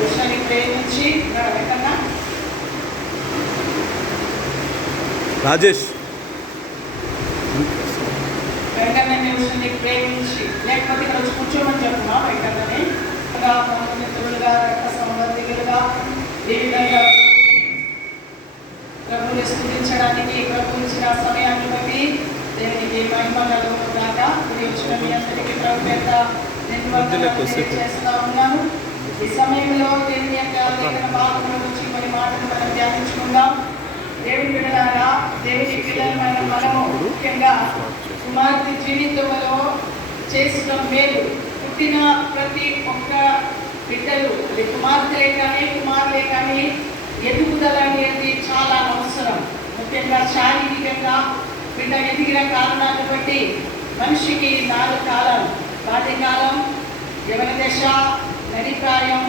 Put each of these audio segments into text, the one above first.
విషయాన్ని ప్రేమించి వెంకన్న రాజేష్ వెంకన్నని విషయాన్ని ప్రేమించి లేకపోతే ఇక్కడ వచ్చి కూర్చోమని చెప్తున్నా వెంకన్నని మిత్రులుగా రక్త సంబంధికులుగా ఈ విధంగా ప్రభుని స్థుతించడానికి ప్రభు ఇచ్చిన సమయాన్ని బట్టి దేవునికి మహిమలు దాకా వచ్చిన మీ అందరికీ ప్రభు పేద చేస్తూ ఉన్నాను. ఈ సమయంలో దేవుని యొక్క లేఖన భాగంలో నుంచి కొన్ని మాటలు మనం ధ్యానించుకుందాం. దేవుని బిడ్డలారా, దేవుని పిల్లలమైన మనము ముఖ్యంగా కుమార్తె జీవితంలో చేసిన మేలు పుట్టిన ప్రతి ఒక్క బిడ్డలు అది కుమార్తెలే కానీ కుమారులే కానీ ఎదుగుదల అనేది చాలా అవసరం. ముఖ్యంగా శారీరకంగా బిడ్డ ఎదిగిన కారణాన్ని బట్టి మనిషికి 4 కాలాలు: బాల్యకాలం, యవన దశ, నడిప్రాయం,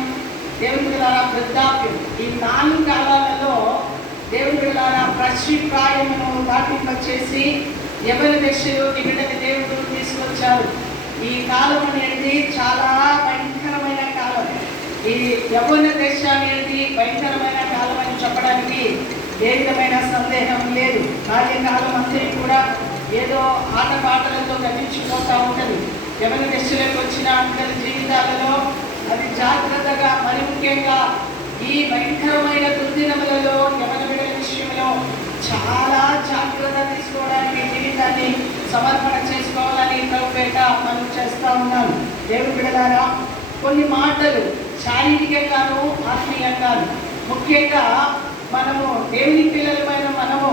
దేవుని ద్వారా వృద్ధాప్యం. ఈ 4 కాలాలలో దేవుని ద్వారా ప్రశ్నిప్రాయమును దాటింపచేసి యవన దశలోకి బిడ్డని దేవుడు తీసుకొచ్చారు. ఈ కాలం అనేది చాలా భయంకరమైన కాలం. ఈ యవ్వన దశ అనేది భయంకరమైన కాలం అని చెప్పడానికి ఏ విధమైన సందేహం లేదు. బాల్యకాలం అంతా కూడా ఏదో ఆటపాటలతో గతించిపోతూ ఉంటుంది. యవన దశలోకి వచ్చిన అందరి జీవితాలలో అది జాగ్రత్తగా, మరి ముఖ్యంగా ఈ భయంకరమైన దుర్దినములలో యవన బిడ్డల విషయంలో చాలా జాగ్రత్త తీసుకోవడానికి, జీవితాన్ని సమర్పణ చేసుకోవాలని ప్రభుపేట మనం చేస్తూ ఉన్నాం. దేవుని బిడ్డలారా, కొన్ని మాటలు శారీరకంగాను ఆత్మీయంగాను, ముఖ్యంగా మనము దేవుని పిల్లలమైన మనము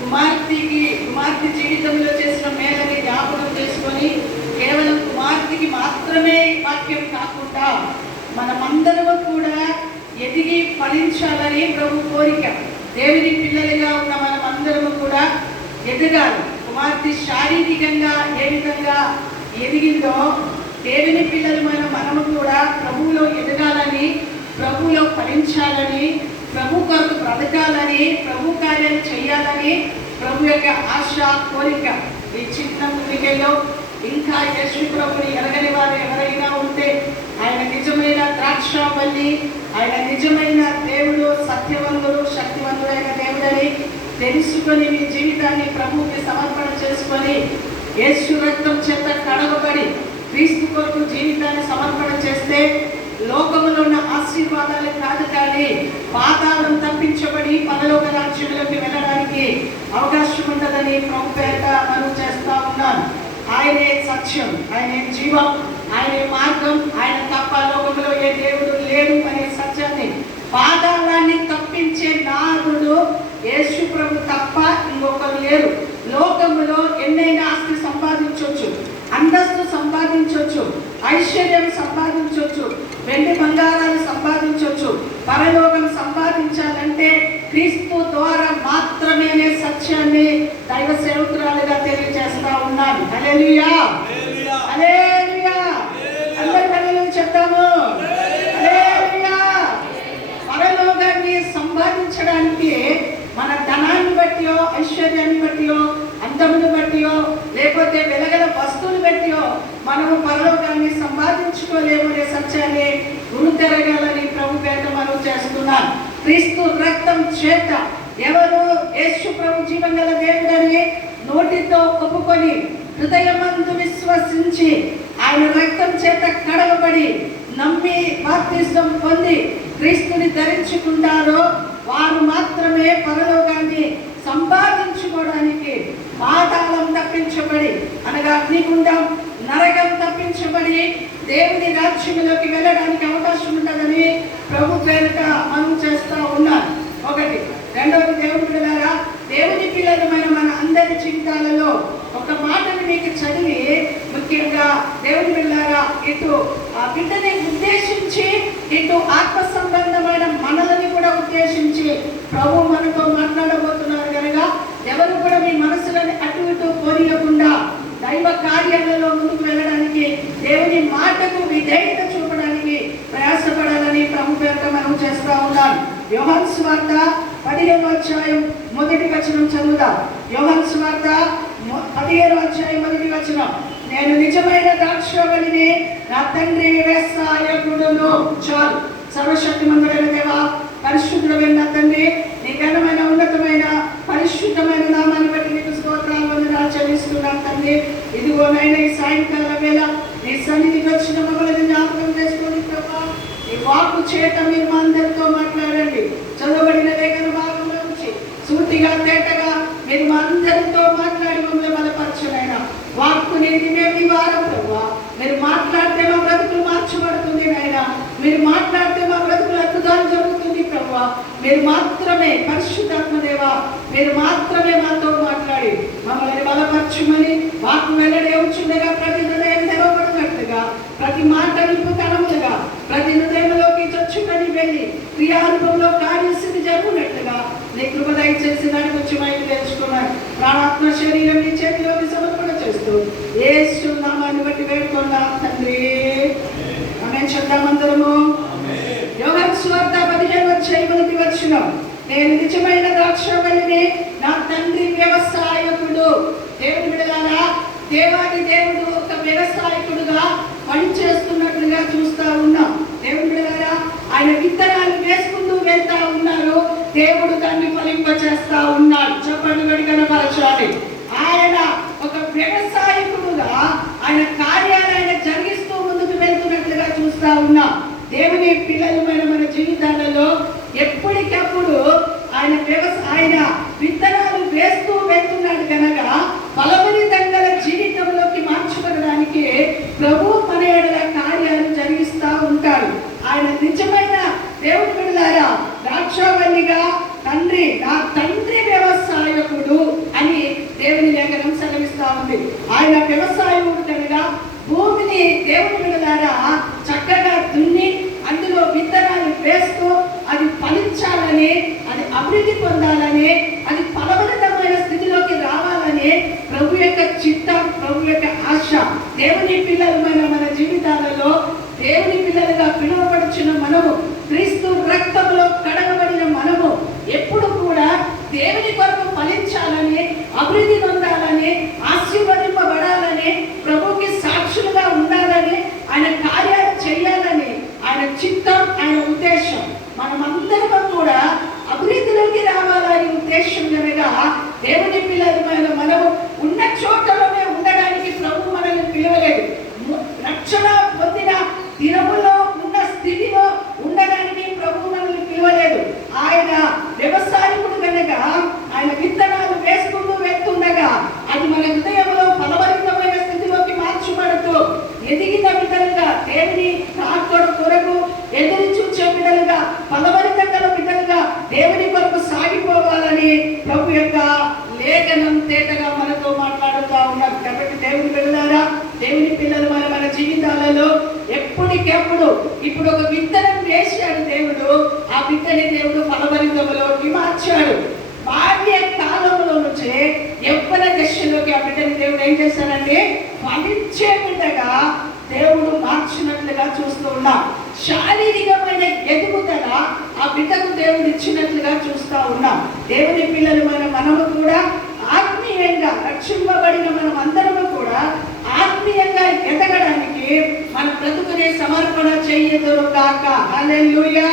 కుమార్తె జీవితంలో చేసిన మేలని జ్ఞాపకం చేసుకొని కేవలం కుమార్తెకి మాత్రమే వాక్యం కాకుండా మనమందరము కూడా ఎదిగి ఫలించాలని ప్రభు కోరిక. దేవుని పిల్లలుగా ఉన్న మనమందరము కూడా ఎదగాలి. కుమార్తె శారీరకంగా ఏ విధంగా ఎదిగిందో దేవుని పిల్లలమైన మనము కూడా ప్రభువులో ఎదగాలని, ప్రభువులో ఫలించాలని, ప్రభు కొరకు బ్రతకాలని, ప్రభు కార్యాలు చేయాలని ప్రభు యొక్క ఆశ, కోరిక. ఈ చిన్న పుట్టికల్లో ఇంకా యేసు ప్రభుని ఎరగని వారు ఎవరైనా ఉంటే ఆయన నిజమైన ద్రాక్షావల్లి, ఆయన నిజమైన దేవుడు, సత్యవంతుడు, శక్తివంతుడైన దేవుడని తెలుసుకొని మీ జీవితాన్ని ప్రభువుకి సమర్పణ చేసుకొని యేసు రక్తం చేత కడగబడి క్రీస్తు కొరకు జీవితాన్ని సమర్పణ చేస్తే లోకములో ఉన్న ఆశీర్వాదాలు కాదు కానీ పాతాళం తప్పించబడి పరలోక రాజ్యంలోకి వెళ్ళడానికి అవకాశం ఉండదని ప్రభు పేట మనం చేస్తూ ఉన్నాను. ఆయనే సత్యం, ఆయనే జీవం, ఆయనే మార్గం, ఆయన తప్ప లోకంలో ఏ దేవుడు లేడు అనే సత్యాన్ని, పాతాళాన్ని తప్పించే నాథుడు యేసు ప్రభు తప్ప ఇంకొకరు లేరు. లోకములో ఎన్నైనా ఆస్తి సంపాదించవచ్చు, అంతస్తు సంపాదించవచ్చు, ఐశ్వర్యం సంపాదించవచ్చు, వెండి బంగారాలు సంపాదించవచ్చు. పరలోకం సంపాదించాలంటే క్రీస్తు ద్వారా మాత్రమే అనే సత్యాన్ని దైవ సేవకురాలుగా తెలియజేస్తా ఉన్నాను. హల్లెలూయా, హల్లెలూయా, అందరి కళ్ళు చెప్తాము. హల్లెలూయా. పరలోకాన్ని సంపాదించడానికి మన ధనాన్ని బట్టియో, ఐశ్వర్యాన్ని బట్టియో, అందమును బట్టియో, లేకపోతే వెలగల వస్తువులు బట్టియో మనము పరలోకాన్ని సంపాదించుకోలేము అనే సత్యాన్ని గురుతెరగాలని ప్రభు పేట మనం చేస్తున్నాం. క్రీస్తు రక్తం చేత ఎవరు యేసు ప్రభు జీవం గల దేవుడని నోటితో ఒప్పుకొని హృదయమందు విశ్వసించి ఆయన రక్తం చేత కడగబడి నమ్మి బాప్తిస్మం పొంది క్రీస్తుని ధరించుకుంటారో వారు మాత్రమే పరలోకాన్ని సంపాదించుకోవడానికి, పాతాళం తప్పించబడి అనగా అగ్నిగుండం, నరకం తప్పించబడి దేవుని రాజ్యంలోకి వెళ్ళడానికి అవకాశం ఉంటుందని ప్రభు పేరిట మనం చేస్తూ ఉన్నాం. ఒకటి. రెండవది, దేవుని బిడ్డలారా, దేవుని పిల్లలమైన మన అందరి జీవితాలలో ఒక మాటను మీకు చదివి, ముఖ్యంగా దేవుని బిడ్డలారా, ఇటు ఆ బిడ్డని ఉద్దేశించి, ఇటు ఆత్మ సంబంధమైన మనలని కూడా ఉద్దేశించి ప్రభు మనతో మాట్లాడబోతున్నారు కనుక ఎవరు కూడా మీ మనసులని అటు ఇటు పోనీయకుండా దైవ కార్యాలలో ముందుకు వెళ్ళడానికి, దేవుని మాటకు విధేయత చూపడానికి ప్రయాసపడాలని ప్రభు పేరుతో మనం చేస్తూ ఉన్నాం. యోహాను సువార్త 15వ అధ్యాయం 1వ వచనం చదువుదాం. యోహాను సువార్త 15వ అధ్యాయం 1వ వచనం. నేను నిజమైన ద్రాక్షవల్లిని, నా తండ్రి వ్యవసాయకుడును. చాలు. సర్వశక్తిమంతుడైన దేవా, పరిశుద్ధుడైన తండ్రి, నీ ఘనమైన ఉన్నతమైన పరిశుద్ధమైన నామాన్ని బట్టి నీకు స్తోత్రాలు వందనాలు చెల్లిస్తున్నాను తండ్రి. ఇదిగో నైనా ఈ సాయంకాల వేళ నీ సన్నిధికి వచ్చిన మమ్మల్ని జ్ఞాపకం చేసుకోండి ప్రభా. ఈ వాక్కు చేత మీరు మా అందరితో మాట్లాడండి. చదవబడిన లేఖన భాగంలో నుంచి సూటిగా తేటగా మీరు మా అందరితో మాట్లాడి మమ్మల్ని బలపరచనైనా. వాక్కు నీది మేము ఈ వారం ప్రభా. మీరు మాట్లాడితే మా బ్రతుకులు మార్చబడుతుంది నాయనా. మీరు మాట్లాడితే మా బ్రతుకులు అద్భుతాలు జరుగుతుంది ప్రభా. మీరు మాత్రమే పరిశుద్ధాత్మ దేవా, మీరు మాత్రమే మాతో మాట్లాడి మమ్మల్ని బలపరచుమని వాక్కు వెల్లడి అవుతుండగా ప్రతి హృదయం తెరవబడినట్లుగా, ప్రతి మాట నింపు కణములుగా ప్రతి హృదయంలోకి చొచ్చుకొని వెళ్ళి క్రియారూపంలో కార్యసిద్ధి జరుగునట్లుగా నీ కృప దయచేసి నడిపించి మైకి తెలుసుకున్నాను. ప్రాణాత్మ శరీరం నీ చేతిలోకి సమర్పణ చేస్తూ యేసు నామాన్ని బట్టి వేడుకున్నా తండ్రి. ఆమేన్ చెప్తామందరము. యోహాను సువార్త 15:8 నేను నిజమైన ద్రాక్షవల్లిని, నా తండ్రి వ్యవసాయకుడు. దేవుని బిడ్డలారా, దేవాది దేవుడు ఒక వ్యవసాయకుడుగా పనిచేస్తున్నట్లుగా చూస్తా ఉన్నాం. దేవుని బిడ్డలారా, ఆయన విత్తనాలు వేసుకుంటూ వెళ్తా ఉన్నారు. దేవుడు దాన్ని ఫలింపచేస్తా ఉన్నాడు. చెప్పండి గడి కనపరచాలి. ఆయన ఒక వ్యవసాయకుడుగా ఆయన కార్యాలు ఆయన జరిగిస్తూ ముందుకు వెళ్తున్నట్లుగా చూస్తా ఉన్నాం. దేవుని పిల్లలమైన మన జీవితాలలో ఎప్పటికప్పుడు ఆయన విత్తనాలు వేస్తూ వెళ్తున్నాడు కనుక ఫలభరితంగా జీవితంలోకి మార్చుకోవడానికి ప్రభు మన ఎడల కార్యాలు జరిగిస్తూ ఉంటాడు. ఆయన నిజమైన దేవుని బిడ్డలారా, ద్రాక్షవల్లిగా తండ్రి, నా తండ్రి వ్యవసాయకుడు అని దేవుని లేఖనం సెలవిస్తా ఉంది. ఆయన వ్యవసాయకుడు కనుక భూమిని దేవుని బిడ్డలారా చక్కగా దున్ని అందులో విత్తనాలు వేస్తూ అది ఫలించాలని, అది అభివృద్ధి పొందాలని, అది ఫలభరితమైన స్థితిలోకి రావాలని ప్రభు యొక్క చిత్తం, ప్రభు యొక్క ఆశ. దేవుని పిల్లలమైన మన జీవితాలలో దేవుని పిల్లలుగా పిలువబడుచున్న మనము, క్రీస్తు రక్తంలో కడగబడిన మనము ఎప్పుడు కూడా దేవుని కొరకు ఫలించాలని, అభివృద్ధి పొందాలని, ఆశీర్వదింపబడాలని, ప్రభుకి సాక్షులుగా ఉండాలని, ఆయన కార్యాలు చేయాలని ఆయన చిత్తం, ఆయన ఉద్దేశం. మనమందరం కూడా అభివృద్ధిలోకి రావాలని ఉద్దేశం కనుక దేవుని పిల్లలమైన మనము ఉన్న చోటలోనే ఉండడానికి ప్రభు మనల్ని పిలవలేదు. రక్షణ పొందిన దినములో ఉన్న స్థితిలో ఉండడానికి ప్రభు మనల్ని పిలవలేదు. ఆయన వ్యవసాయకుడు కనుక ఆయన విత్తనాలు వేసుకుంటూ వెళ్తుండగా అది మన హృదయంలో ఫలభరితమైన స్థితిలోకి మార్చబడుతూ ఎదిగిన బిడ్డలుగా, దేవుని కాకొడ కొరకు ఎదురు చూచే బిడ్డలుగా, ఫలభరితంగా బిడ్డలుగా దేవుని కొరకు సాగిపోవాలని ప్రభు యొక్క లేఖనం తేటగా మనతో మాట్లాడుతూ ఉన్నారు. కాబట్టి దేవుని బిడ్డలారా, దేవుని పిల్లలు మన జీవితాలలో ఎప్పటికప్పుడు ఇప్పుడు ఒక విత్తనం వేసాడు దేవుడు. ఆ విత్తని దేవుడు ఫలభరితములోకి మార్చాడు. బాల్య కాలంలో నుంచే యవ్వన దశలోకి ఆ బిడ్డని దేవుడు ఏం చేశాడంటే ఫలించే బిడ్డగా దేవుడు మార్చినట్లుగా చూస్తూ ఉన్నాం. శారీరకమైన ఎదుగుదల ఆ బిడ్డకు దేవుడు ఇచ్చినట్లుగా చూస్తూ ఉన్నాం. దేవుని పిల్లలు మనము కూడా ఆత్మీయంగా రక్షింపబడిన మనం అందరము కూడా ఆత్మీయంగా ఎదగడానికి మన బ్రతుకునే సమర్పణ చెయ్యదురు కాక. హల్లెలూయా.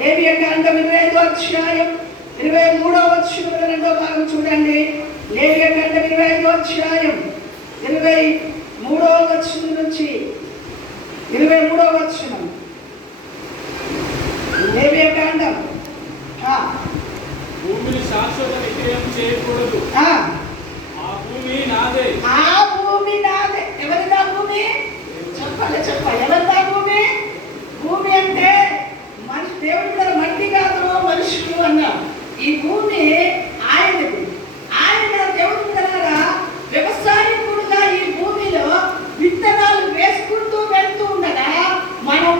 లేవియకాండం 25:23 భాగం చూడండి. లేవియకాండం 25:23 నుంచి 23 లేవియకాండం. భూమిని శాశ్వత విక్రయం చేయకూడదు. ఆ భూమి నాదే. ఆ భూమి నాదే. ఎవరిదా భూమి? చెప్పాలి. ఎవరిదా భూమి? భూమి అంటే మనిషి, దేవుడి మట్టి కాదు, మనుషులు అన్నారు. ఈ భూమి ఆయనది. ఆయన దేవుడి ద్వారా వ్యవసాయకుడుగా ఈ భూమిలో విత్తనాలు వేసుకుంటూ వెళ్తూ ఉండగా మనం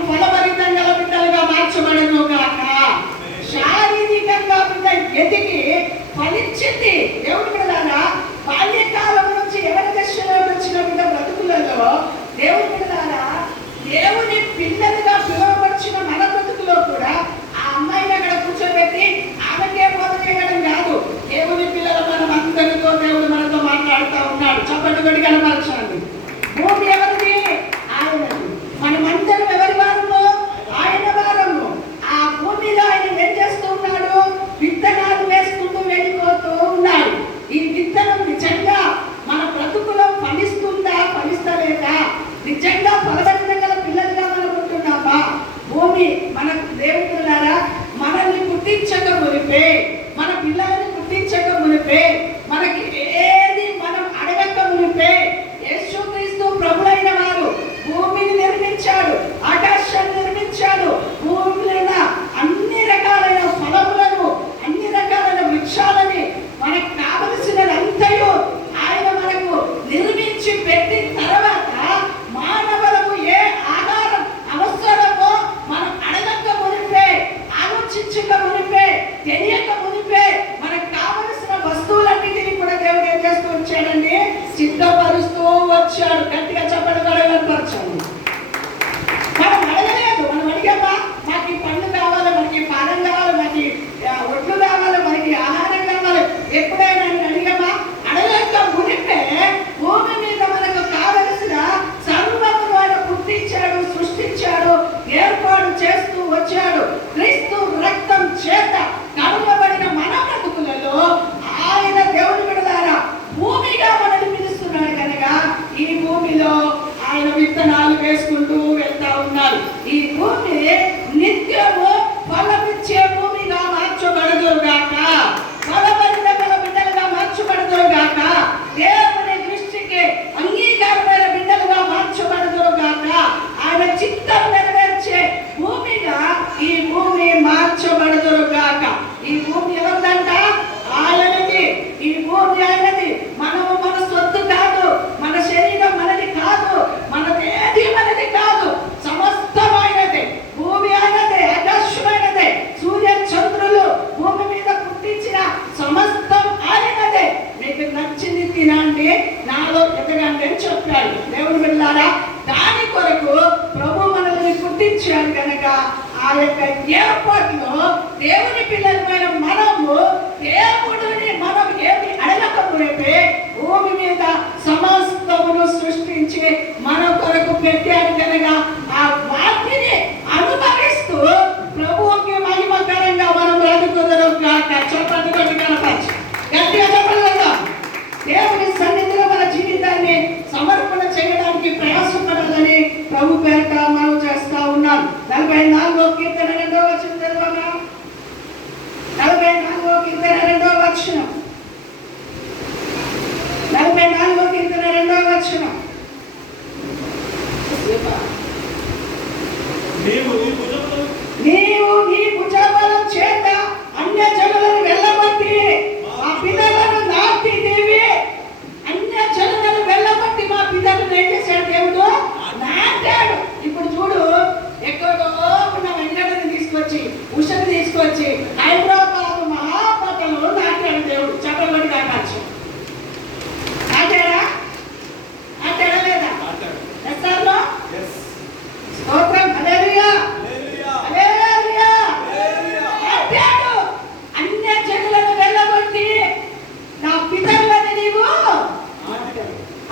భూమిలో ఆయన విత్తనాలు వేసుకుంటూ వెళ్తా ఉన్నారు. ఈ భూమి నిత్యము ఫలమిచ్చే భూమిగా మార్చబడదురుగాక, ఫలభరిత బిడ్డలుగా మార్చబడదురుగాక, దేవుని దృష్టికి అంగీకారమైన బిడ్డలుగా మార్చబడదురుగాక, ఆయన చిత్తం నెరవేర్చే భూమిగా ఈ భూమి మార్చబడదురుగాక. ఈ భూమి ఎవరిదంట? ఆయనది. ఈ భూమి ఆయనది. మనము మన సొత్తు కాదు, మన శరీరం మనది కాదు, మనదేది మనది కాదు, సమస్తమైనది. భూమి ఆయనదే, ఆకాశమైనదే, సూర్య చంద్రులు భూమి మీద పుట్టించిన సమస్తం ఆయనదే. మీకు నచ్చింది తినండి, నాలో ఎదగండి అని చెప్పాడు. దేవుని బిడ్డలారా, దాని కొరకు ప్రభు మనల్ని పుట్టించాడు కనుక ఆ యొక్క ఏర్పాటులో దేవుని పిల్లలమైన మనము దేవుడిని మనం ఏమి అడగకపోతే భూమి మీద సమస్తమును సృష్టించి మన కొరకు పెట్టాడు కనుక ఆ వాటిని అనుభవిస్తూ ప్రభువుకి మహిమకరంగా మనం బ్రతుకుదరం కాక. చెప్పండి కొట్టి కనపరచు, గట్టిగా చెప్పండి కదా. దేవుని సన్నిధిలో మన జీవితాన్ని సమర్పణ చేయడానికి ప్రయాసపడాలని ప్రభు పేట మనం చేస్తా ఉన్నాం. 44వ కీర్తన 2వ వచనం చదవగా, 44వ కీర్తన 2వ వచనం, 44వ కీర్తన 2వ వచనం. నీవు నీ భుజబలం చేత అన్య జనులను వెళ్ళబట్టి మా పిల్లలను నాటిదివి. అన్య జనులను వెళ్ళబట్టి మా పిల్లలను ఏం చేశాడు దేవుడు? నాటాడు. ఇప్పుడు చూడు, ఎక్కడో ఉన్న వెంకటని తీసుకొచ్చి, ఉషని తీసుకొచ్చి హైదరాబాద్ మహాపటంలో నాటాడు దేవుడు. చెప్పబడి కావచ్చు. నాటాడా? నాటాడా లేదా? ఎస్తారో స్తోత్రం. హల్లెలూయా, హల్లెలూయా. నాటాడు. అన్య జనులను వెళ్ళబట్టి నా పితరులని నీవు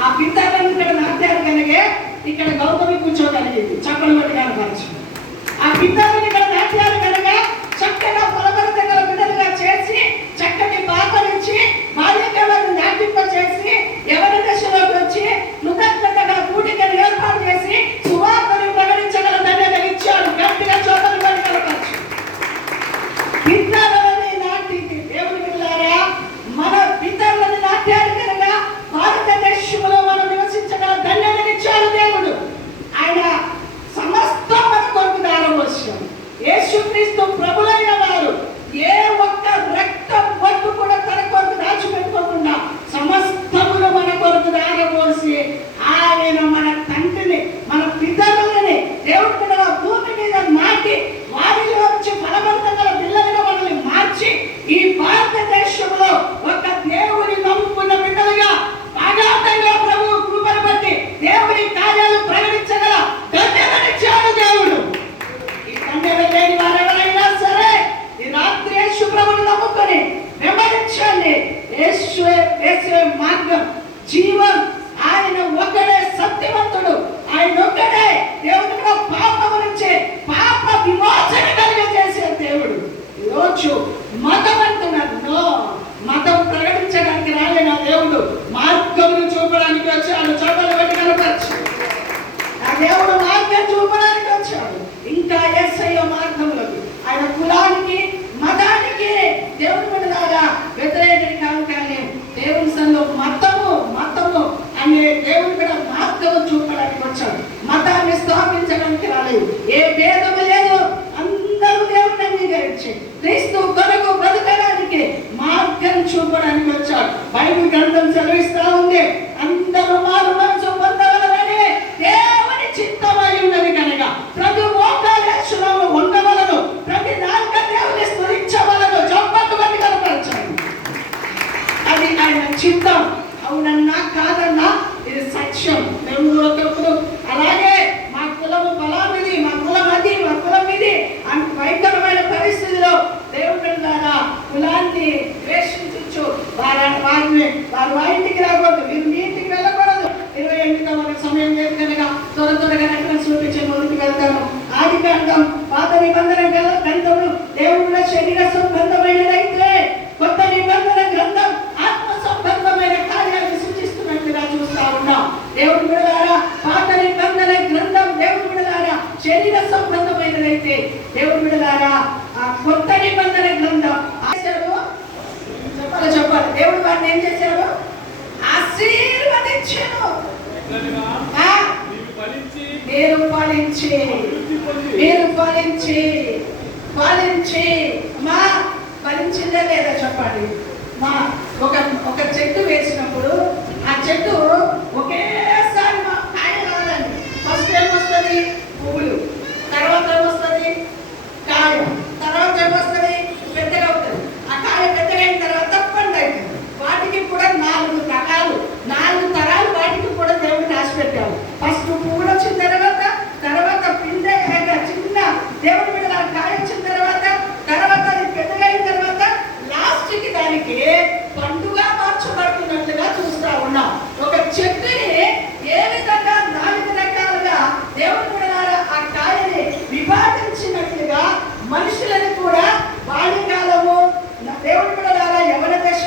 ఆ పితరులను ఇక్కడ నాటారు కనుక ఇక్కడ గౌతమి కూర్చోగలిగింది. చప్పలు కొట్టి కనపరచు. ఆ పితరులను ఇక్కడ నాటారు కనుక చక్కగా ఫలభరితంగా బిడ్డలుగా చేసి చక్కటి పాపనిచ్చి బాల్యకాలను నాటింప చేసి ఎవరి దశలోకి వచ్చి కృతజ్ఞతగా కూడికను ఏర్పాటు చేసి సువార్తను ప్రకటించగల ధన్యత ఇచ్చాడు. గట్టిగా చోదలు కొట్టి కనపరచు. పితరులని నాటింది దేవుని పిల్లారా. మన పితరులను నాటారు కనుక భారతదేశంలో మనం నివసించగల ధన్యతనిచ్చాడు దేవుడు. ఆయన సమస్తం మన కొరకు దారపోసాడు. యేసుక్రీస్తు ప్రభులైన వారు ఏ ఒక్క రక్తం పట్టు కూడా తన కొరకు దాచిపెట్టుకోకుండా సమస్తమును మన కొరకు దారపోసి ఆయన మన తండ్రిని, మన పితరులని దేవుడి పిల్లల భూమి మీద నాటి వారిలో నుంచి ఫలవంతంగా పిల్లలుగా మనల్ని మార్చి ఈ భారతదేశంలో ఒక దేవుని నమ్ముకున్న బిడ్డలుగా అగాధంగా ప్రభు కృపను బట్టి దేవుని కార్యాలు ప్రకటించగల ధన్యతనిచ్చాడు దేవుడు. ఈ ధన్యత లేని వారెవరైనా సరే ఈ రాత్రి యేసు ప్రభువుని నమ్ముకొని వెంబడించండి. యేసువే మార్గం, జీవం. ఆయన ఒక్కడే సత్యవంతుడు. ఆయన ఒక్కడే దేవుని పాపము నుంచి పాప విమోచన కలిగజేసే దేవుడు. ఈరోజు మతం అంటున్నాను, మతం ప్రకటించడానికి రాలే నా దేవుడు, మార్గమును చూపడానికి వచ్చాడు. చోటలు పెట్టి కనపరచు. ఆ దేవుడు మార్గం చూపడానికి వచ్చాడు. ఇంకా యేసయ్య మార్గంలోకి, ఆయన కులానికి మతానికి దేవుని బిడ్డలారా వ్యతిరేకం కాదు. కానీ దేవుని సంలో మతము అనే దేవుని కూడా మార్గము చూపడానికి వచ్చాడు. మతాన్ని స్థాపించడానికి రాలేదు. ఏ భేదము లేదు. అందరూ దేవుని అంగీకరించి క్రీస్తు కొరకు బ్రతకడానికి మార్గం చూపడానికి వచ్చాడు. బైబిల్ గ్రంథం చదివిస్తా ఉంది, అందరూ మారు మనసు పొందగలరని దేవుని చిత్తమై ఉన్నది కనుక ప్రతి మోకాలు ఉండవలను, ప్రతి నాలుక దేవుని స్తుతించవలను. చప్పట్లు కొట్టి కనపరచండి. అది ఆయన చిత్తం. అవునన్నా కాదన్నా ఇది సత్యం. దేవుడు ఒకప్పుడు అలాగే మా కులము బలామిది, మా కులం అది, మా కులం ఇది అంత భయంకరమైన పరిస్థితిలో దేవుడి ద్వారా కులాన్ని ద్వేషించు వారి ఇంటికి రాకూడదు, మీరు మీ ఇంటికి వెళ్ళకూడదు. 28వ సమయం లేదు కనుక త్వరగా చూపించే మొదటికి వెళ్తాను. ఆదికాండం పాత నిబంధన గ్రంథములు దేవుడి శరీర సంబంధమైనదైతే కొత్త నిబంధన గ్రంథం ఆత్మ సంబంధమైన కార్యాలను సూచిస్తున్నట్టుగా చూస్తా ఉన్నాం. దేవుడు దేవుడు బిడ్డలారా ఆ కొత్త నిబంధన గ్రంథం చెప్పాలి దేవుడు వారిని ఏం చేశారు? ఆశీర్వదించాను. మీరు ఫలించి మా ఫలించిందే లేదా చెప్పండి. మా ఒక చెట్టు వేసినప్పుడు ఆ చెట్టు ఒకేసారి మా కాయ రాదండి. ఫస్ట్ ఏమొస్తుంది? పువ్వులు, తర్వాత ఏమొస్తుంది? కాయ, తర్వాత ఏమొస్తుంది? పెద్దగా అవుతుంది. ఆ కాయ పెద్దగా అయిన తర్వాత పండు అవుతుంది. వాటికి కూడా 4 రకాలు, 4 తరాలు వాటికి కూడా దేవుడు రాసి పెట్టాము. ఫస్ట్ పువ్వులు వచ్చిన తర్వాత పిందె చిన్న దేవుడి మీద కాయ వచ్చిన తర్వాత అది పెద్దగా అయిన తర్వాత లాస్ట్కి దానికి పండుగ మార్చబడుతున్నట్లుగా చూస్తా ఉన్నాం. ఒక చెట్టుని ఏ విధంగా 4 రకాలుగా దేవుడి మీద ఆ కాయని విభాగించినట్లుగా మనుషులని కూడా బాల్యకాలము, దేవుడి మీద యవన దశ,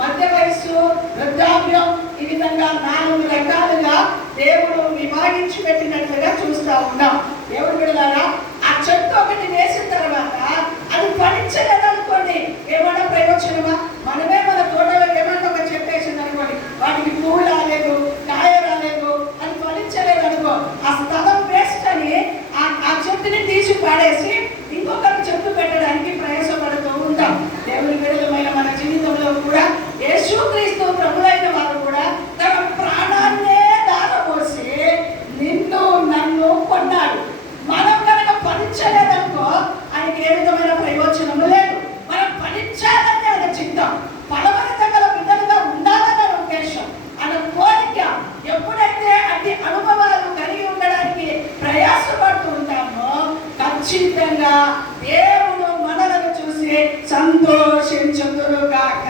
మధ్య వయస్సు, వృద్ధాప్యం, ఈ విధంగా 4 రకాలుగా దేవుడు విభాగించి పెట్టినట్లుగా చూస్తా ఉన్నాం. దేవుడి బిడ్డలారా ఆ చెట్టు ఒకటి వేసిన తర్వాత అది ఫలించలేదనుకోండి, ఏమన్నా ప్రయోజనమా? మనమే మన తోటలో ఏమన్నా ఒక చెట్టు వేసింది అనుకోండి, వాటికి పువ్వు రాలేదు, కాయ రాలేదు, అది ఫలించలేదు అనుకో, ఆ స్థలం వేస్ట్ అని ఆ చెట్టుని తీసి పాడేసి ఇంకొకరి చెట్టు పెట్టడానికి ప్రయాసపడుతూ ఉంటాం. దేవుని బిడ్డలమైన మన జీవితంలో కూడా యేసుక్రీస్తు ప్రభువైన వారు కూడా తన ప్రాణాన్నే దారపోసి నిన్ను నన్ను కొన్నాడు. మనం కనుక ఫలించలేదనుకో ఆయనకి ఏ విధమైన ప్రయోజనం లేదు. మనం ఫలించాలని ఆయన చిత్తం, ఫలవరిత గల బిడ్డలుగా ఉండాలని ఉద్దేశం, ఆయన కోరిక. ఎప్పుడైతే అన్ని అనుభవాలు కలిగి ఉండడానికి ప్రయాసపడుతూ ఉంటామో ఖచ్చితంగా దేవుడు మనలను చూసి సంతోషించుదురుగాక,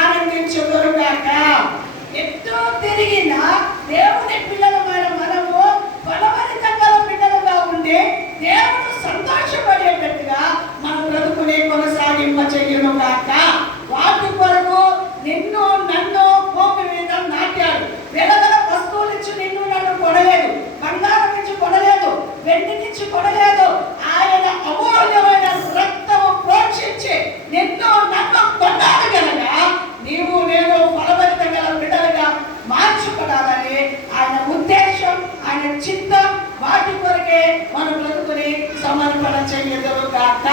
ఆనందించుదురుగాక. ఎటు తిరిగిన దేవుని పిల్లలమైన మనము ఫలవరితంగా బిడ్డలుగా ఉంటే దేవుడు సంతోషపడేటట్టుగా మన బ్రతుకుని కొనసాగింప చెయ్యునుగాక. వాటి కొరకు నిన్ను నన్ను భూమి మీద నాటాడు. వెలగల వస్తువులు ఇచ్చి నిన్ను నన్ను కొనలేదు, బంగారం ఇచ్చి కొనలేదు, వెండి నుంచి కొనలేదు. ఆయన అమూల్యమైన రక్తము ప్రోక్షించి నిన్ను నన్ను కొన్నాడు కనుక నీవు నేను ఫలవరిత గల బిడ్డలుగా మార్చుకోవాలని ఆయన ఉద్దేశం, ఆయన చిత్తం. వాటి కొరకే మన బ్రతుకుని సమర్పణ చెయ్యదురుగాక.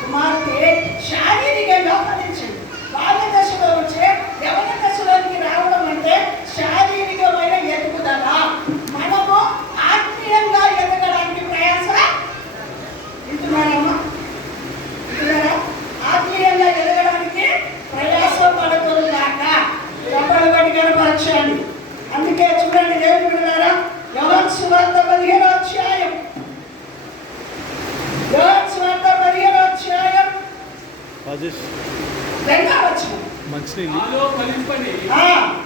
కుమార్తె శారీరకంగా ఫలించింది. బాల్య దశలో వచ్చే యవన దశలోకి రావడం అంటే శారీరకమైన ఎదుగుదల. మనము ఆత్మీయంగా ఎదగడానికి ప్రయాస ఇంటున్నారమ్మా, ఇంటున్నారా? ఆత్మీయంగా ఎదగడానికి ప్రయాసపడుతురుగాక. చెప్పలు బట్టి కనపరచండి. అందుకే చూడండి దేవుని బిడ్డలారా, యోహాను సువార్త 15వ అధ్యాయం, యోహాను సువార్త 15వ అధ్యాయం 2వ వచనం. నాలో ఫలింపని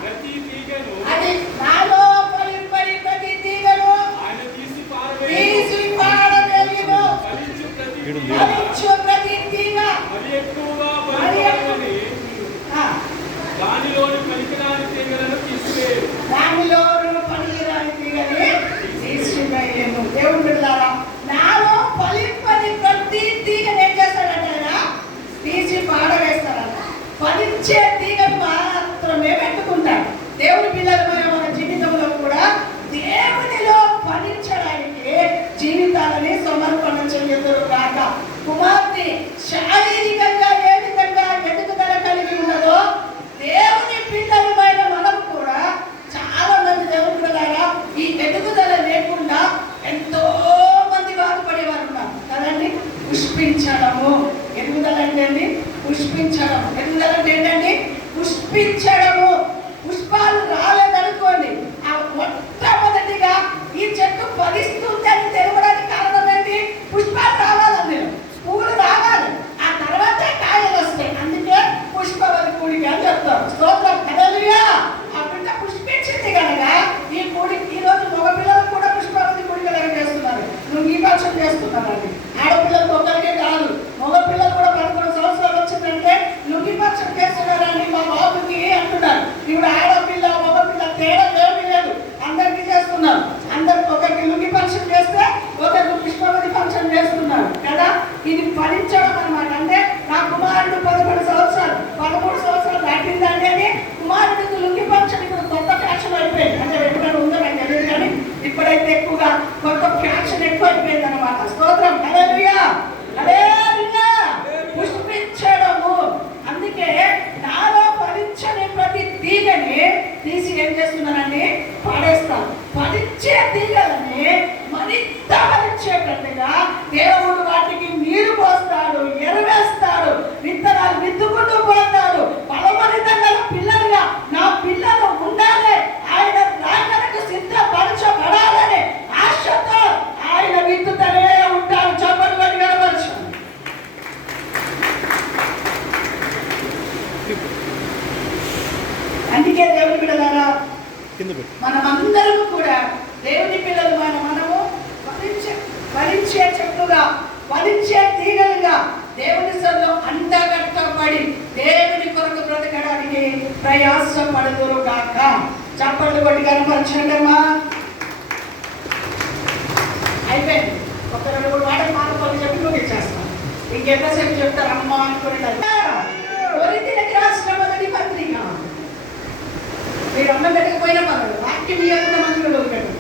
ప్రతి తీగను, అది నాలో ఫలింపని ప్రతి తీగను ఆయన తీసి పారవేయును. ఫలించు ప్రతి తీగ మరి ఎక్కువగా ఫలించాలని దానిలోని పనికిరాని తీగలను తీసివేయు. దానిలోని పనికిరాని తీగని తీసివేయను. దేవుని బిడ్డలారా, నాలో ఫలింపని ప్రతి తీగను ఏం చేస్తాడంటే ఆయన తీసి పారవేస్తాడట. ఫలించే తీగను మాత్రమే పెట్టుకుంటాడు. దేవుని పిల్లలమైన మన జీవితంలో కూడా దేవునిలో ఫలించడానికి జీవితాలని సమర్పణ చెయ్యదురుగాక. కుమార్తె శారీరకంగా ఏ విధంగా ఎదుగుదల కలిగి ఉన్నదో దేవుని పిల్లలమైన మనం కూడా చాలా మంది దేవుని పిల్లలారా ఈ ఎదుగుదల లేకుండా ఎంతో మంది బాధపడేవారు ఉన్నారు కదండి. పుష్పించడము ఎదుగుదల అంటే పుష్పించడం. ఎదుగుదల అంటే ఏంటండి? పుష్పించడము. పుష్పాలు రాలేదనుకోండి, ఆ మొట్టమొదటిగా ఈ చెట్టు ఫలిస్తుంది అని తెలవడానికి కారణం ఏంటి? పుష్పాలు రావాలండి, పువ్వులు రావాలి, ఆ తర్వాత కాయలు వస్తాయి. అందుకే పుష్పవతి కూడిక అని చెప్తారు. స్తోత్రం, హల్లెలూయా. ఆ బిడ్డ పుష్పించింది కనుక ఈ కూడి ఈ రోజు మగ పిల్లలు కూడా పుష్పవతి కూడికలు చేస్తున్నారు. నువ్వు ఈ పక్షం చేస్తున్నారండి. ఆడపిల్లలకు ఒకరికే కాదు, మగ పిల్లలు కూడా 11 సంవత్సరాలు వచ్చిందంటే నువ్వు ఈ పక్షం చేస్తున్నారని మా బాబుకి అంటున్నారు. అయితే ఎక్కువగా కొంత ఫ్యాషన్ ఎక్కువ అయిపోయింది అనమాట. స్తోత్రం. హల్లెలూయా, హల్లెలూయా. పుష్పించడము. అందుకే నాలో ఫలించని ప్రతి తీగని తీసి ఏం చేస్తున్నానండి? పడేస్తాను. ఫలించే తీగలని మరింత ఫలించేటట్టుగా దేవుడు వాటికి నీరు పోస్తాడు, ఎరువేస్తాడు, విత్తనాలు విత్తుకుంటూ పోతాడు. బలపరితంగా పిల్లలుగా నా పిల్లలు ఉండాలి, ఆయన రాకడకు సిద్ధపరచబడాలని ఆశతో ఆయన విత్తుతనే ఉంటాడు. చెప్పలు పడి కనపరచు. అందుకే దేవుని బిడ్డలారా, మనమందరం కూడా దేవుని పిల్లలు మనము ఫలించే చెట్టుగా, ఫలించే తీగలుగా దేవుని సన్నిధిలో అంటగట్టబడి దేవుని కొరకు బ్రతకడానికి ప్రయాసపడుదురు గాక. చప్పట్లు కొట్టి కనపరచండి అమ్మా. అయిపోయింది. ఒక 2-3 మాటలు మాట్లాడుకొని చెప్పి ముగించేస్తాం. ఇంకెంతసేపు చెప్తారు అమ్మ అనుకునేటారు. కొరింథీయులకు రాసిన మొదటి పత్రిక. మీరు అన్నం పెట్టకపోయినా పర్వాలేదు, వాక్యం ఇవ్వకుండా మందులో ఉంటాడు.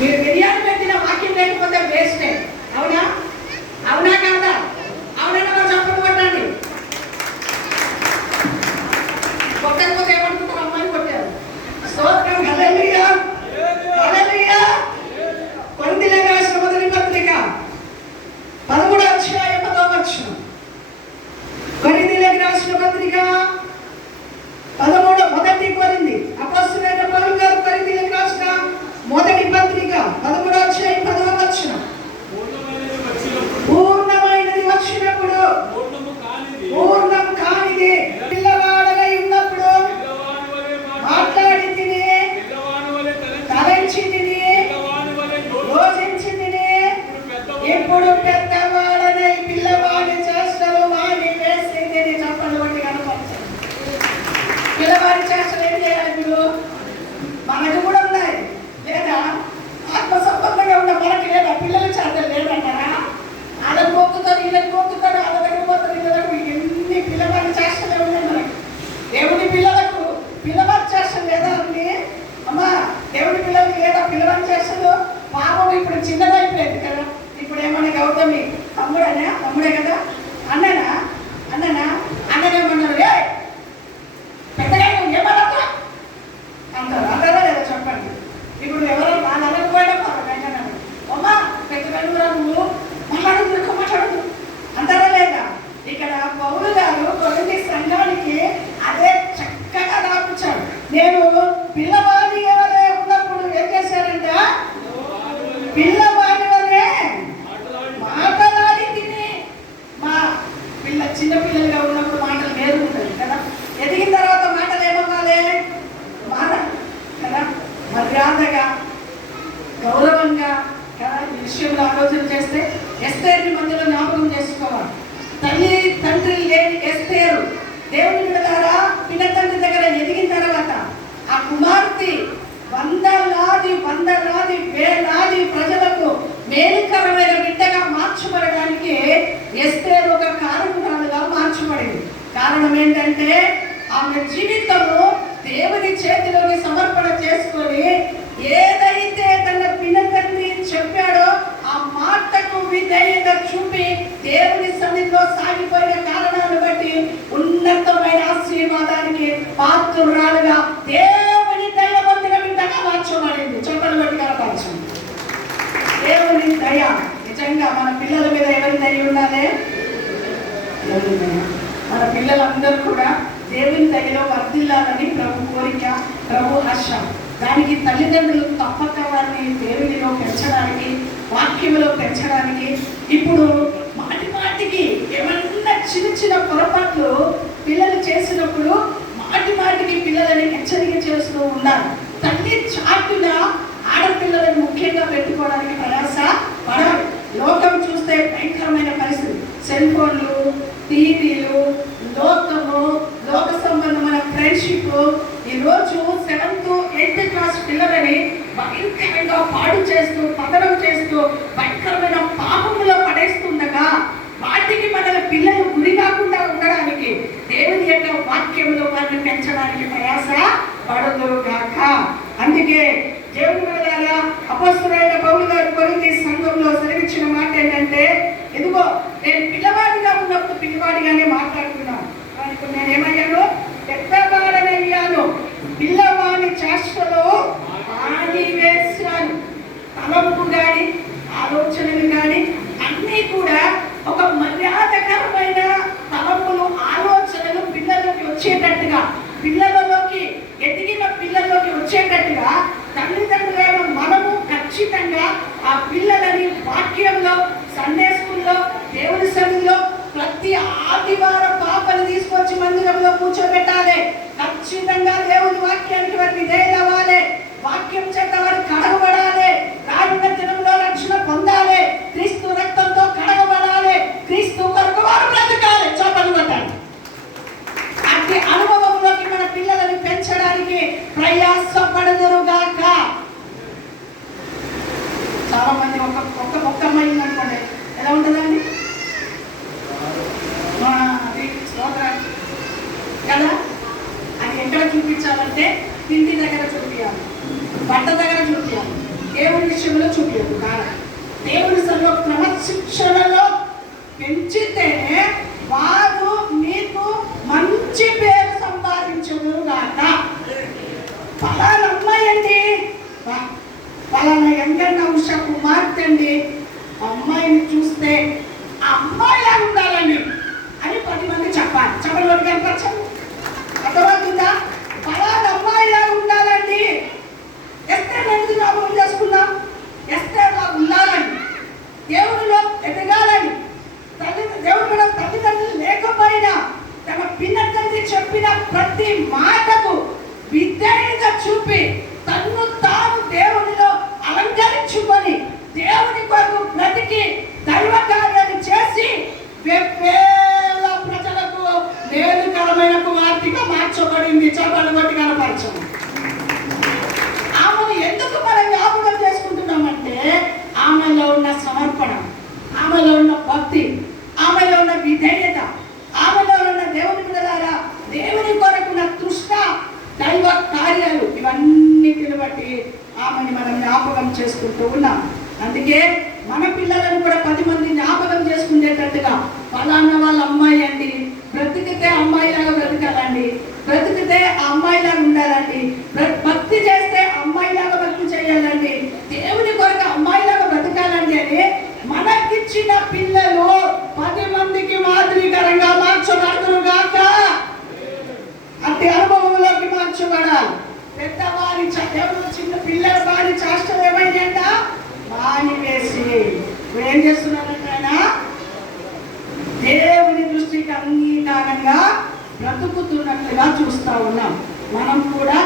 మీరు బిర్యానీ పెట్టిన వాక్యం లేకపోతే వేస్టే. అవునా? అవునా కాదా? అవునన్నా మనం చప్పట్లు కొట్టండి. కొట్టకపోతే ఏమనుకుంటారు? అమ్మాయిని కొట్టారు. స్తోత్రం. హల్లెలూయా, హల్లెలూయా. కొరింథీయులకు రాసిన మొదటి పత్రిక 13వ అధ్యాయం 10వ వచనం. కొరింథీయులకు రాసిన పత్రిక 13 మొదటి కొరింథీ అపొస్తలుడైన పౌలు గారు కొరింథీయులకు రాసిన మొదటి పత్రిక 13వ అధ్యాయం 10వ వచనం. పూర్ణమైనది వచ్చినప్పుడు పూర్ణం కానిది పిల్లవాడలై ఉన్నప్పుడు మాట్లాడి తిని, తలంచి తిని, యోచించి తిని, ఇప్పుడు పెద్దవాడనై పిల్లవాడి చేష్టలు మాని వేసి తిని. చప్పలు కొట్టి కనపరచండి. పిల్లవాడి చేష్టలు ఏం చేయాలి? ఇప్పుడు మనకు కూడా ఉన్నాయి లేదా? ఆత్మ సంబంధంగా ఉన్న మనకి లేదా? పిల్లల చేష్టలు లేదంటారా? వాళ్ళని పోతుతారు, వీళ్ళని పోతుతారు, వాళ్ళ దగ్గర పోతారు, వీళ్ళ దగ్గర. ఎన్ని పిల్లవాడి చేష్టలే ఉన్నాయి మనకి. దేవుని పిల్లలకు పిల్లవాడి చేష్టలు లేదా అండి? అమ్మా, దేవుని పిల్లలకి లేదా పిల్లవాడి చేష్టలు? పాపం ఇప్పుడు చిన్నదైపోయింది కదా. ఇప్పుడు ఏమన్నా గౌతమి తమ్ముడే కదా, అన్ననా అన్ననేమన్నారు? ఏ పెద్దగా నువ్వు ఏమన్నా అంటారు. అంటారా లేదా? చెప్పండి. ఇప్పుడు ఎవరో వాళ్ళు అనకపోయినా వెంటనే అమ్మా పెద్దగా నువ్వు మాట్లాడదు అంటారా లేదా? ఇక్కడ పౌలు గారు కొరింథీ సంఘానికి అదే చక్కగా రాపించాడు. నేను పిల్లవాడి వలె ఉన్నప్పుడు ఏం చేశారంట? పిల్లవాడి వలె మాట్లాడి తిని. మా చిన్న పిల్లలుగా ఉన్నప్పుడు మాటలు నేర్చుకుంటారు కదా. ఎదిగిన తర్వాత మాటలు ఏమవ్వాలి? కదా, మర్యాదగా, గౌరవంగా కదా ఈ విషయంలో ఆలోచన చేస్తే ఎస్తేరుని మధ్యలో జ్ఞాపకం చేసుకోవాలి. తల్లి తండ్రి లేని ఎస్తేరు దేవుని బిడ్డలారా పిల్ల తండ్రి దగ్గర ఎదిగిన తర్వాత ఆ కుమార్తె వందలాది వేలాది ప్రజలకు మేలుకరమైన బిడ్డగా మార్చబడడానికి ఎస్తేరు ఒక కారణాలుగా మార్చబడింది. కారణం ఏంటంటే ఆమె జీవితము దేవుని చేతిలోకి సమర్పణ చేసుకొని ఏదైతే తన పిల్ల తండ్రి చెప్పాడో ఆ మాటకు విధేయత చూపి దేవుని సన్నిధిలో సాగిపోయిన కారణాలను బట్టి ఉన్నతమైన ఆశీర్వాదానికి పాత్రురాలుగా దేవుని దయ పొందిన బిడ్డగా మార్చబడింది. చెప్పలు బట్టి కనపరచండి. దేవుని దయ నిజంగా మన పిల్లల మీద ఎవరి దయ ఉండాలి? మన పిల్లలందరూ కూడా దేవుని దయలో వర్ధిల్లాలని ప్రభు కోరిక, ప్రభు ఆశ. దానికి తల్లిదండ్రులు తప్పక వారిని దేవునిలో పెంచడానికి, వాక్యంలో పెంచడానికి. ఇప్పుడు మాటికి ఏమన్నా చిన్న పొరపాట్లు పిల్లలు చేసినప్పుడు మాటికి పిల్లలని హెచ్చరిక చేస్తూ ఉండాలి. తల్లి చాటున ఆడపిల్లలను ముఖ్యంగా పెట్టుకోవడానికి ప్రయాస పడాలి. లోకం చూస్తే భయంకరమైన పరిస్థితి. సెల్ ఫోన్లు, టీవీలు, లోక సంబంధమైన ఫ్రెండ్షిప్. ఈరోజు 7th 8th క్లాస్ పిల్లలని భయంకరంగా పాడు చేస్తూ, పతనం చేస్తూ, భయంకరమైన పాపములో పడేస్తుండగా వాటికి మన పిల్లలు గురి కాకుండా ఉండడానికి దేవుని యొక్క వాక్యంలో వారిని పెంచడానికి ప్రయాస పడదురు కాక. అందుకే దేవుని బిడ్డలారా, అపొస్తలుడైన పౌలు గారు కొరింథీ సంఘంలో సెలవిచ్చిన మాట ఏంటంటే, ఎదుగో నేను పిల్లవాడిగా ఉన్నప్పుడు పిల్లవాడిగానే మాట్లాడుతున్నాను, కానీ ఇప్పుడు నేను ఏమయ్యాను, పెద్దవాడనయ్యాను, పిల్లవాడి చేష్టలో ఆడి వేశాను. తలంపు కానీ ఆలోచనలు కానీ అన్నీ కూడా ఒక మర్యాదకరమైన తలంపులు ఆలోచనలు పిల్లలకి వచ్చేటట్టుగా, పిల్లలలోకి ఎదిగిన పిల్లల్లోకి వచ్చేటట్టుగా తల్లిదండ్రులైన మనము ఖచ్చితంగా ఆ పిల్లలని వాక్యంలో, సండే స్కూల్లో, దేవుని సన్నిధిలో ప్రతి ఆదివారం పాపని తీసుకొచ్చి మందిరంలో కూర్చోబెట్టాలి. ఖచ్చితంగా దేవుని వాక్యానికి వారి విధేయులవ్వాలి. వాక్యం చేత వారు కడగబడాలి. రానున్న దినంలో రక్షణ పొందాలి. క్రీస్తు రక్తంతో కడగబడాలి. క్రీస్తు కొరకు వారు బ్రతకాలి. చోపలు కొట్టాలి. అట్టి అనుభవంలోకి మన పిల్లలను పెంచడానికి ప్రయాసపడదురుగాక. చాలా మంది ఒక్క అమ్మాయి ఉందనుకోండి, ఎలా ఉంటుందండి అది స్తోత్రాలు కదా. అది ఎక్కడ చూపించాలంటే ఇంటి దగ్గర చూపించాలి, బట్ట దగ్గర చూపించాలి, దేవుని విషయంలో చూపించదు. కాదు, దేవుని సన్నిధిలో క్రమశిక్షణలో పెంచితేనే వారు మీకు మంచి పేరు సంపాదించదు కాక. పలానా అమ్మాయి అండి, పలానా ఎంకన్నా ఉషా కుమార్తె అండి, అమ్మాయిని చూస్తే అమ్మాయిలా ఉండాలండి అని 10 మంది చెప్పాలి. చెప్పడం కనపరచండి. అర్థమవుతుందా? పలానా అమ్మాయిలా ఉండాలండి. ఎస్తేర్ ఎందుకు జ్ఞాపకం చేసుకున్నాం? ఎస్తేర్లా ఉండాలని, దేవుడిలో ఎదగాలని, దేవుడు తల్లిదండ్రులు లేకపోయినా తన పిన్న తండ్రి చెప్పిన ప్రతి మాటకు విధేయత చూపి తన్ను తాను దేవునిలో అలంకరించుకొని దేవుని కొరకు బ్రతికి దైవ కార్యాలు చేసి వేల ప్రజలకు మేలుకరమైన కుమార్తెగా మార్చబడింది. చదవబడి కనపరచము. ఆమెను ఎందుకు మనం జ్ఞాపకం చేసుకుంటున్నామంటే ఆమెలో ఉన్న సమర్పణ, ఆమెలో ఉన్న భక్తి, ఆమెలో ఉన్న విధేయత, ఆమెలో ఉన్న దేవుని బిడ్డలారా దేవుని కొరకున్న తృష్ణ, దైవ కార్యాలు, ఇవన్నిటిని బట్టి ఆమెని మనం జ్ఞాపకం చేసుకుంటూ ఉన్నాం. అందుకే మన పిల్లలను కూడా 10 మంది జ్ఞాపకం చేసుకునేటట్టుగా ఫలానా వాళ్ళ అమ్మాయి అండి, బ్రతికితే అమ్మాయిలాగా బ్రతకాలండి, బ్రతికితే ఆ అమ్మాయిలాగా ఉండాలండి, భక్తి చేస్తే అమ్మాయిలాగా భక్తి చేయాలండి, దేవుని కొరకు అమ్మాయిలాగా బ్రతకాలండి అని మనకిచ్చిన పిల్లలు 10 మందికి మాదిరికరంగా మార్చబడుతురుగాక. అట్టి అనుభవంలోకి మార్చబడాలి. పెద్దవారి దేవుడు చిన్న పిల్లల వారి చేష్టం ఏమైందంట, మాని వేసి ఏం చేస్తున్నారంటే ఆయన దేవుని దృష్టికి అంగీకారంగా బ్రతుకుతున్నట్లుగా చూస్తా ఉన్నాం. మనం కూడా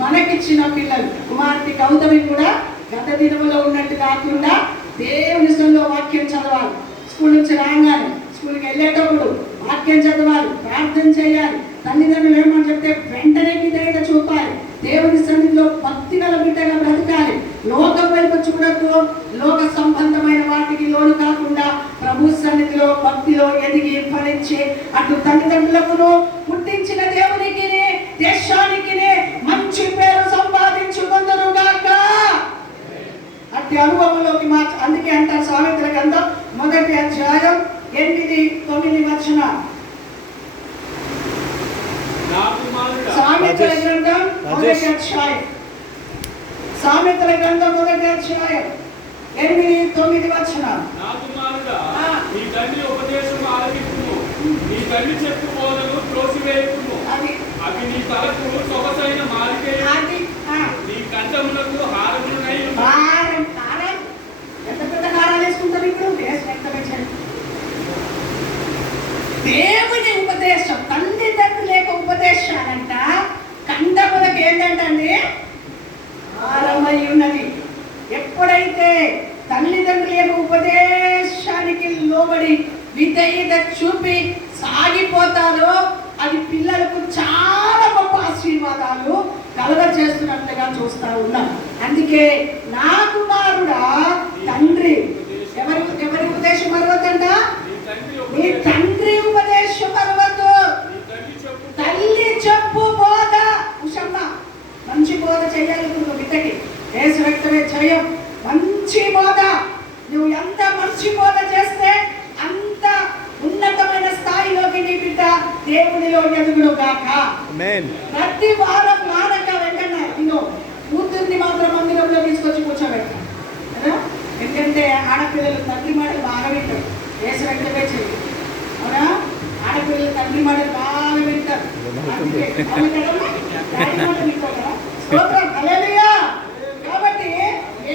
మనకిచ్చిన పిల్లలు, కుమార్తె గౌతమి కూడా గత దినములో ఉన్నట్టు కాకుండా దేవుని సన్నిధిలో వాక్యం చదవాలి. స్కూల్ నుంచి రాగానే, స్కూల్కి వెళ్ళేటప్పుడు వాక్యం చదవాలి, ప్రార్థన చేయాలి. తల్లిదండ్రులు ఏమని చెప్తే వెంటనే విధేయత చూపాలి. దేవుని సన్నిధిలో భక్తి గల బిడ్డగా బ్రతకాలి. లోకం వైపు చూడకు, లోక సంబంధమైన వాటికి లోను కాకుండా ప్రభు సన్నిధిలో భక్తిలో ఎదిగి ఫలించి అటు తల్లిదండ్రులకు పుట్టించిన దేవునికి దేశానికి మంచి పేరు సంపాదించుకుందరుగాక. అట్టి అనుభవంలోకి అందుకే అంటారు సామెతల గ్రంథం 1వ అధ్యాయం 8-9 వచనం. సామెతల గ్రంథం 1వ అధ్యాయం, సామెతల గ్రంథం 1వ అధ్యాయం 8-9 వచనం. నా కుమారుడా, నీ తండ్రి ఉపదేశము ఆలకించుము, నీ తండ్రి చెప్పు బోధను త్రోసివేయుము. అవి నీ తలకు సొగసైన మాలికయు, నీ కంఠములకు హారములైన. హారం ఎంత పెద్ద హారాలు వేసుకుంటారు ఇప్పుడు. దేవుని ఉపదేశం, తల్లిదండ్రుల యొక్క ఉపదేశాలంట కంఠములకు ఏంటంటే హారమై ఉన్నది. ఎప్పుడైతే తల్లిదండ్రుల యొక్క ఉపదేశానికి లోబడి విధేయత చూపి సాగిపోతారో అది పిల్లలకు చాలా గొప్ప ఆశీర్వాదాలు కలుగజేస్తున్నట్లుగా చూస్తా ఉన్నాం. అందుకే నా కుమారుడా, తండ్రి ఎవరి ఉపదేశం మరవద్దంట, నీ తండ్రి ఉపదేశం మరవద్దు. తల్లి చెప్పు బోధ ఉషమ్మ మంచి బోధ చేయాలి నువ్వు బిడ్డకి. యేసు రక్తమే జయం. మంచి బోధ, నువ్వు ఎంత మంచి బోధ చేస్తే అంత ఉన్నతమైన స్థాయిలోకి నీ బిడ్డ దేవునిలో ఎదుగును గాక. ప్రతి వారం మానక వెంకన్న ఇన్నో కూతుర్ని మాత్రం మందిరంలో తీసుకొచ్చి కూర్చోబెట్టాను కదా. ఎందుకంటే ఆడపిల్లలు తండ్రి మాటలు బాగా వింటారు. యేసు రక్తమే జయం. అవునా? ఆడపిల్లలు తండ్రి మాటలు బాగా వింటారు. అందుకే కాబట్టి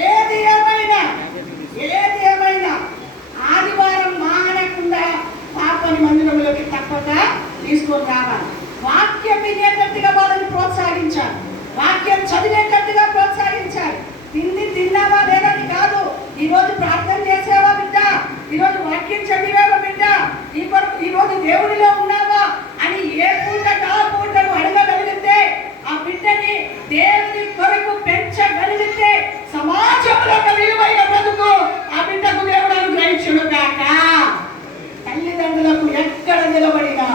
ఏది ఏమైనా ఆదివారం మానకుండా పాపని మందిరంలోకి తప్పక తీసుకొని రావాలి. వాక్యం వినేటట్టుగా వాళ్ళని ప్రోత్సహించాలి. వాక్యం చదివేటట్టుగా ప్రోత్సహించాలి. తిన్నావా లేదని కాదు, ఈరోజు ప్రార్థన చేసావా బిడ్డ, ఈరోజు వాక్యం చదివావా బిడ్డ, ఈరోజు దేవుడిలో ఉన్నావా అని ఏ పూటకు ఆ పూటను అడగగలిగితే, ఆ బిడ్డని దేవుని కొరకు పెంచగలిగితే సమాజంలో ఒక విలువైన బ్రతుకు ఆ బిడ్డకు దేవుడు అనుగ్రహించును గాక. తల్లిదండ్రులకు ఎక్కడ నిలబడినా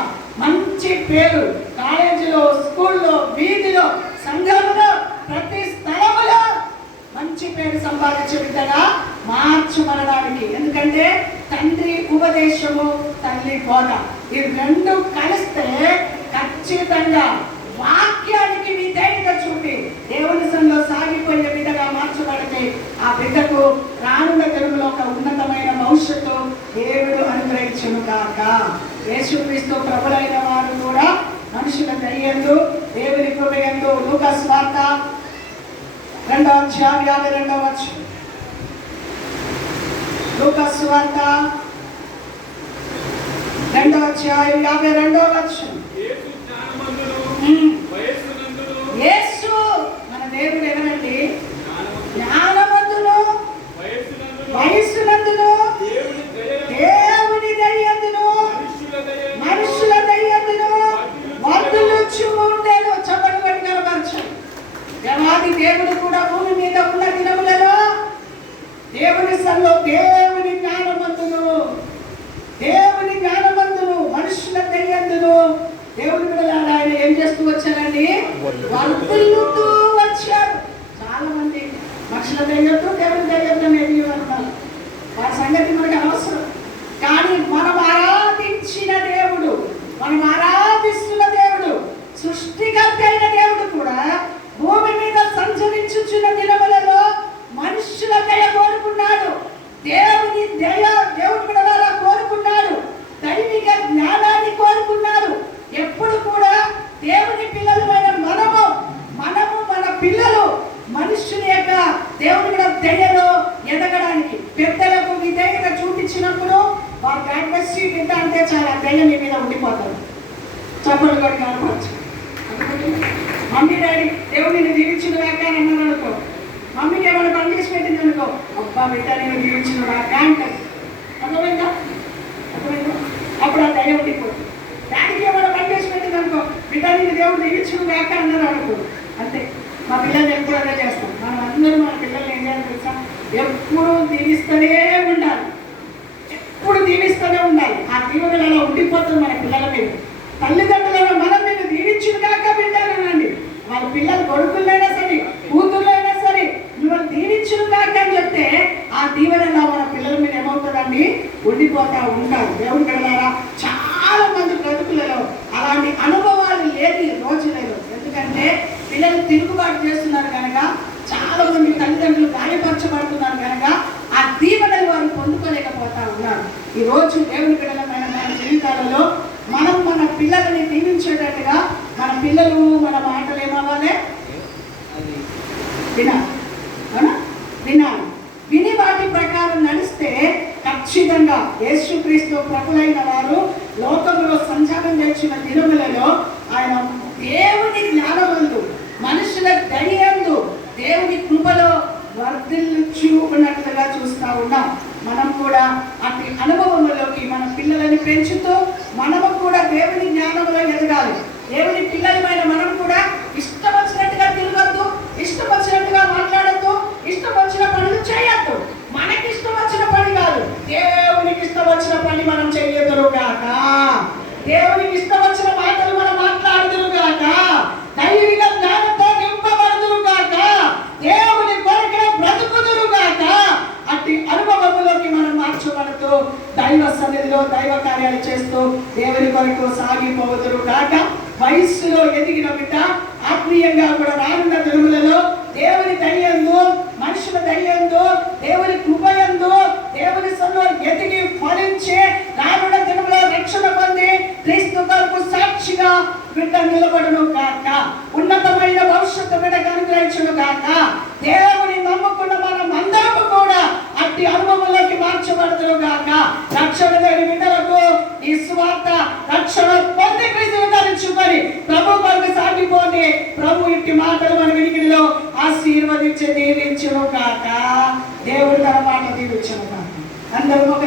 మంచి పేరు, కాలేజీలో, స్కూల్లో, వీధిలో, సంఘంలో, ప్రతి స్థలములో మంచి పేరు సంపాదించే బిడ్డగా మార్చబడడానికి. ఎందుకంటే తండ్రి ఉపదేశము, తల్లి బోధ, ఈ రెండు కలిస్తే ఖచ్చితంగా వాక్యానికి విధేయత చూపి దేవుని సంలో సాగిపోయే బిడ్డగా మార్చబడితే ఆ బిడ్డకు రానున్న తెలుగులో ఒక ఉన్నతమైన భవిష్యత్తు దేవుడు అనుగ్రహించును కాక. యేసుక్రీస్తు ప్రభులైన వారు కూడా మనుషుల దయ్యందు దేవుని కృపయందు. లూకాసు వార్త 2వ అధ్యాయం 52వ వచనం. లూకాసు వార్త 2వ అధ్యాయం 52వ వచనం. యేసు మన దేవుడు ఎవరండి? జ్ఞానవంతుడు, వయస్సునందును, దేవుని దయ్యందును, మనుషుల దయ్యందును వర్ధిల్లుచు ఉండెను. చప్పట్లు కొట్టి కనపరచండి. దేవాది దేవుడు కూడా భూమి మీద ఉన్న దినములలో దేవుని సన్నిధిలో దేవుని జ్ఞానవంతుడు, దేవుని జ్ఞానవంతుడు, మనుషుల దయ్యందును దేవుని బిడ్డలారా ఆయన ఏం చేస్తూ వచ్చారండి? వర్ధిల్లుతూ వచ్చారు. చాలా మంది మనుషుల దయ్యొద్దు, దేవుని దయ్యొద్దు అనేది అంటారు. వారి సంగతి మనకు అవసరం. కానీ మనం ఆరాధించిన దేవుడు, మనం ఆరాధిస్తున్న దేవుడు, సృష్టికర్త అయిన దేవుడు కూడా భూమి మీద సంచరించుచున్న దినములలో మనుషుల దయ కోరుకున్నాడు. దేవుని దయ దేవుని బిడ్డలారా కోరుకున్నాడు. దైవిక జ్ఞానాన్ని కోరుకున్నాడు. ఎప్పుడు కూడా దేవుని పిల్లలమైన మనము మన పిల్లలు మనుషుని యొక్క దేవుని దయలో ఎదగడానికి పెద్దలకు విధేయత చూపించినప్పుడు వారు గాడ్బెస్సి బిడ్డ అంటే చాలా దయ మీ మీద ఉండిపోతారు. చప్పలు కూడా కనపరచు. మమ్మీ డాడీ దేవుడిని దీవించిన వాక అన్నారు అనుకో, మమ్మీకి ఏమైనా పని చేసి పెట్టింది అనుకో, అబ్బా బిడ్డ నేను దీవించిన వాక అంటారు. అర్థమైందా? అప్పుడు ఆ దయ ఉండిపోతుంది. డాడీకి ఏమైనా పని చేసి పెట్టింది అనుకో, బిడ్డ నేను దేవుడు దీవించిన వాక అన్నారు అనుకో, అంతే. మా పిల్లల్ని ఎప్పుడు అదే చేస్తాం. మనం అందరూ మన పిల్లల్ని ఏం చేయాలి తెలుసా? ఎప్పుడు దీవిస్తూనే ఉండాలి, ఎప్పుడు దీవిస్తూనే ఉండాలి. ఆ దీవెనలు అలా ఉండిపోతుంది మన పిల్లల మీద. తల్లిదండ్రులను మనం మీరు దీవించిన కాక బిడ్డాలండి. వాళ్ళ పిల్లలు కొడుకులైనా సరే, కూతుర్లైనా సరే, మిమ్మల్ని దీవించిన కాక అని చెప్తే ఆ దీవెనలా మన పిల్లల మీద ఏమవుతుందండి? ఉండిపోతా ఉంటారు. దేవుని బిడ్డలారా, చాలా మంది బ్రతుకులలో అలాంటి అనుభవాలు లేని రోజు లేదు. ఎందుకంటే పిల్లలు తిరుగుబాటు చేస్తున్నారు కనుక, చాలా మంది తల్లిదండ్రులు గాయపరచబడుతున్నారు కనుక ఆ దీవెనలు వారు పొందుకోలేకపోతా ఉన్నారు. ఈ రోజు దేవుని బిడ్డలమైన మన జీవితాలలో మనం మన పిల్లలని దీవించేటట్టుగా మన పిల్లలు మన మాటలు ఏమవ్వాలి? వినాలి. విని వాటి ప్రకారం నడిస్తే ఖచ్చితంగా యేసుక్రీస్తు ప్రభులైన వారు లోకంలో సంచారం చేసిన దినములలో ఆయన దేవుని జ్ఞానమందు, మనుషుల దయందు, దేవుని కృపలో వర్ధిల్లుచు ఉన్నట్లుగా చూస్తూ ఉన్నాం. మనం కూడా అతి అనుభవంలోకి మన పిల్లలని పెంచుతూ మనము కూడా దేవుని జ్ఞానంలో ఎదగాలి. దేవుని పిల్లలమైన మనం కూడా ఇష్టం వచ్చినట్టుగా తిరగద్దు, ఇష్టం వచ్చినట్టుగా మాట్లాడద్దు, ఇష్టం వచ్చిన పనులు చేయొద్దు. మనకి ఇష్టం వచ్చిన పని కాదు, దేవునికి ఇష్టం వచ్చిన పని మనం చేయదురు గాక. దేవునికి ఇష్టం వచ్చిన మాటలు మనం మాట్లాడుదురు గాక. దైవిక జ్ఞానంతో నింపబడు వరకు సాగిపోవదురు కాక. వయస్సులో ఎదిగిన బిడ్డ ఆత్మీయంగా కూడా రానున్న దినములలో దేవుని దయందు, మనుషుల దయందు, దేవుని కృపయందు, దేవుని సన్నిధిలో ఎదిగి ఫలించే రానున్న దినములో రక్షణ పొంది క్రీస్తు కొరకు సాక్షిగా బిడ్డ నిలబడును కాక. ఉన్నతమైన భవిష్యత్తు బిడ్డకు అనుగ్రహించును కాక. దేవుని నమ్ముకున్న మనం అందరము కూడా అట్టి అనుభవంలోకి మార్చబడుతును కాక. రక్షణ లేని బిడ్డలకు ఈ సువార్త రక్షణ పొంది క్రీస్తును ధరించుకొని ప్రభు కొరకు సాగిపోతే ప్రభు ఇట్టి మాటలు మన వినికిడిలో ఆశీర్వదించి దీవించును కాక. దేవుడు తన మాట దీవించును కాక. అందరూ ఒక